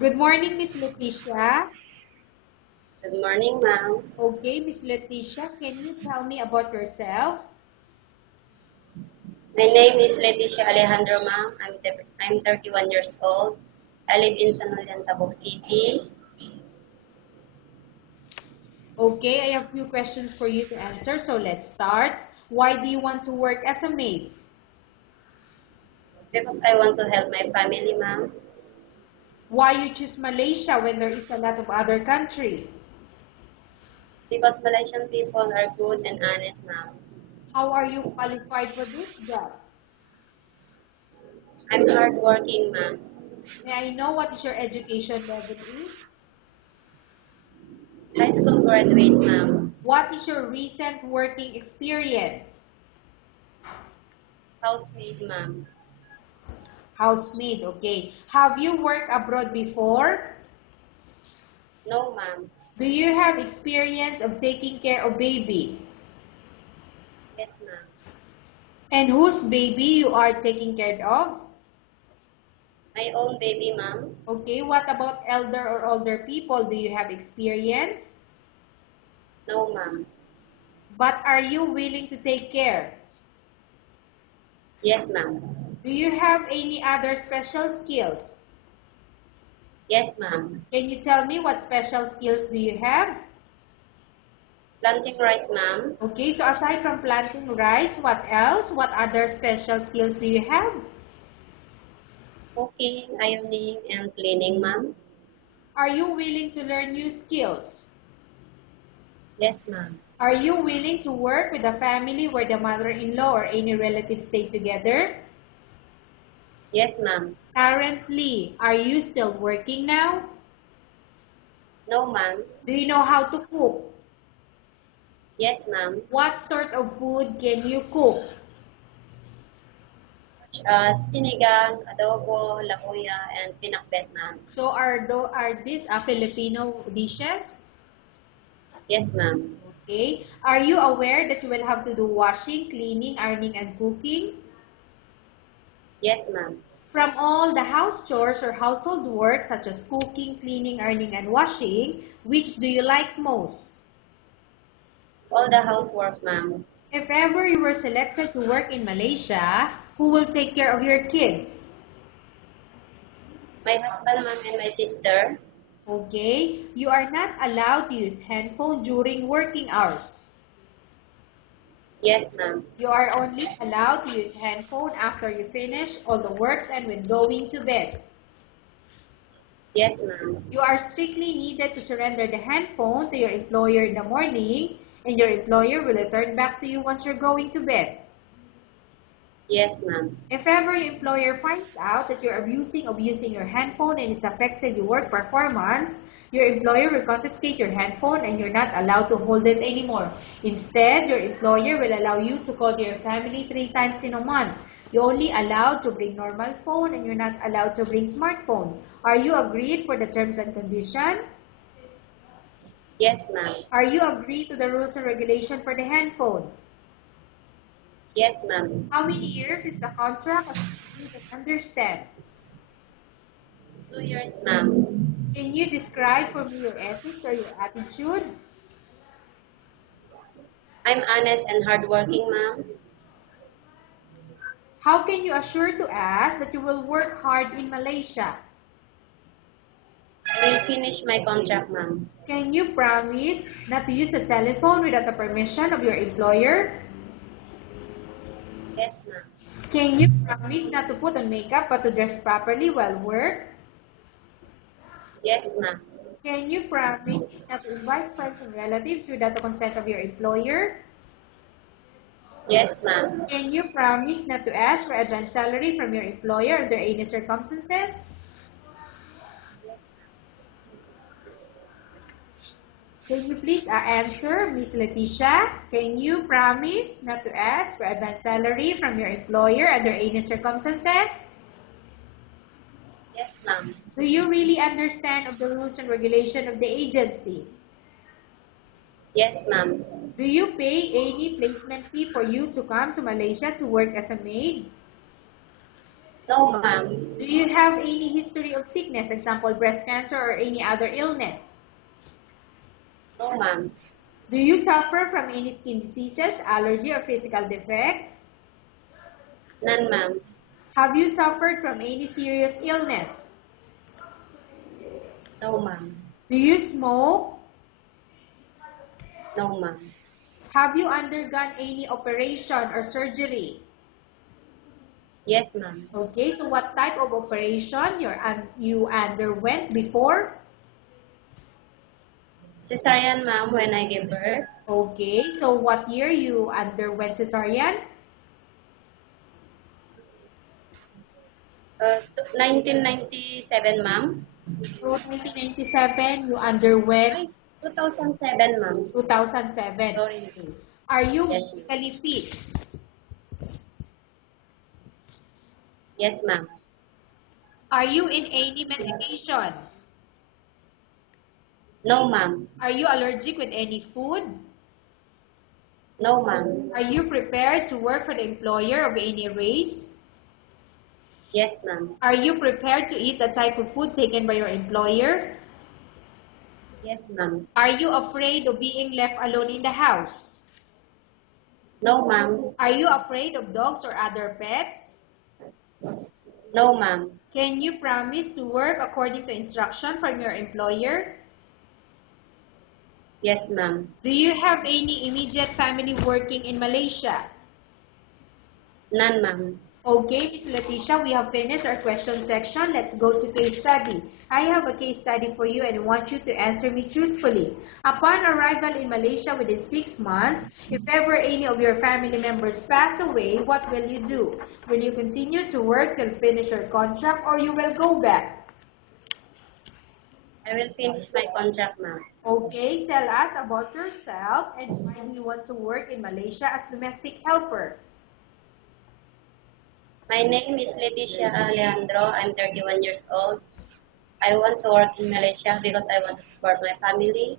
Good morning, Miss Leticia. Good morning, ma'am. Okay, Miss Leticia, can you tell me about yourself? My name is Leticia Alejandro, ma'am. I'm 31 years old. I live in San Julian, Tabuk City Okay, I have a few questions for you to answer, so let's start. Why do you want to work as a maid? because I want to help my family, ma'am. Why you choose Malaysia when there is a lot of other country? Because Malaysian people are good and honest, ma'am. How are you qualified for this job? I'm hardworking, ma'am. May I know what is your education level is? High school graduate, ma'am. What is your recent working experience? Housemaid, ma'am. Housemaid, okay. Have you worked abroad before? No, ma'am. Do you have experience of taking care of baby? Yes, ma'am. And whose baby you are taking care of? My own baby, ma'am. Okay, what about elder or older people? Do you have experience? No, ma'am. But are you willing to take care? Yes, ma'am. Do you have any other special skills? Yes, ma'am. Can you tell me what special skills do you have? Planting rice, ma'am. Okay, so aside from planting rice, what else? What other special skills do you have? Cooking, ironing, and cleaning, ma'am. Are you willing to learn new skills? Yes, ma'am. Are you willing to work with a family where the mother-in-law or any relatives stay together? Yes, ma'am. Currently, are you still working now? No, ma'am. Do you know how to cook? Yes, ma'am. What sort of food can you cook? Such as sinigang, adobo, labuya, and pinakbet, ma'am. So are these Filipino dishes? Yes, ma'am. Okay. Are you aware that you will have to do washing, cleaning, ironing, and cooking? Yes, ma'am. From all the house chores or household work such as cooking, cleaning, ironing, and washing, which do you like most? All the housework, ma'am. If ever you were selected to work in Malaysia, who will take care of your kids? My husband, ma'am, and my sister. Okay, you are not allowed to use handphone during working hours. Yes, ma'am. You are only allowed to use handphone after you finish all the works and when going to bed. Yes, ma'am. You are strictly needed to surrender the handphone to your employer in the morning, and your employer will return back to you once you're going to bed. Yes, ma'am. If ever your employer finds out that you're abusing of using your handphone and it's affected your work performance, your employer will confiscate your handphone and you're not allowed to hold it anymore. Instead, your employer will allow you to call your family 3 times in a month. You're only allowed to bring normal phone and you're not allowed to bring smartphone. Are you agreed for the terms and condition? Yes, ma'am. Are you agreed to the rules and regulation for the handphone? Yes, ma'am. How many years is the contract? You can understand. 2 years, ma'am. Can you describe for me your ethics or your attitude? I'm honest and hardworking, ma'am. How can you assure to us that you will work hard in Malaysia? I will finish my contract, ma'am. Can you promise not to use the telephone without the permission of your employer? Yes, ma'am. Can you promise not to put on makeup but to dress properly while work? Yes, ma'am. Can you promise not to invite friends and relatives without the consent of your employer? Yes, ma'am. Can you promise not to ask for advance salary from your employer under any circumstances? Yes, Can you please answer, Miss Leticia? Can you promise not to ask for advance salary from your employer under any circumstances? yes, ma'am. Do you really understand of the rules and regulation of the agency? Yes, ma'am. Do you pay any placement fee for you to come to Malaysia to work as a maid? No, ma'am. Do you have any history of sickness, example breast cancer or any other illness? No, ma'am. Do you suffer from any skin diseases, allergy or physical defect? None, ma'am. Have you suffered from any serious illness? No, ma'am. Do you smoke? No, ma'am. Have you undergone any operation or surgery? Yes, ma'am. Okay, so what type of operation you underwent before? Cesarean, ma'am, when I gave birth. Okay, so what year you underwent cesarean? 1997, ma'am. So 1997, you underwent Ay, 2007, ma'am. 2007. Sorry. Okay. Are you Yes, ma'am. physically fit? Yes, ma'am. Are you in any medication? No, ma'am. Are you allergic with any food? No, ma'am. Are you prepared to work for the employer of any race? Yes, ma'am. Are you prepared to eat the type of food taken by your employer? Yes, ma'am. Are you afraid of being left alone in the house? No, ma'am. Are you afraid of dogs or other pets? No, ma'am. Can you promise to work according to instruction from your employer? Yes, ma'am. Do you have any immediate family working in Malaysia? None, ma'am. Okay, Ms. Leticia, we have finished our question section. Let's go to case study. I have a case study for you and I want you to answer me truthfully. Upon arrival in Malaysia within 6 months, if ever any of your family members pass away, what will you do? Will you continue to work till finish your contract or you will go back? I will finish my contract, ma'am. Okay, tell us about yourself and why do you want to work in Malaysia as domestic helper? My name is Leticia Alejandro. I'm 31 years old. I want to work in Malaysia because I want to support my family.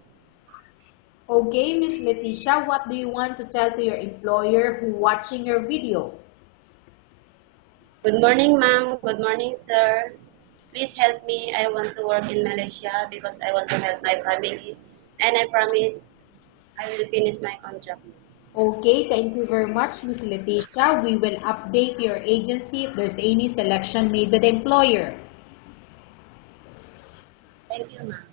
Okay, Miss Leticia, what do you want to tell to your employer who watching your video? Good morning, ma'am. Good morning, sir. Please help me. I want to work in Malaysia because I want to help my family. And I promise I will finish my contract. Okay, thank you very much, Miss Leticia. We will update your agency if there's any selection made by the employer. Thank you, ma'am.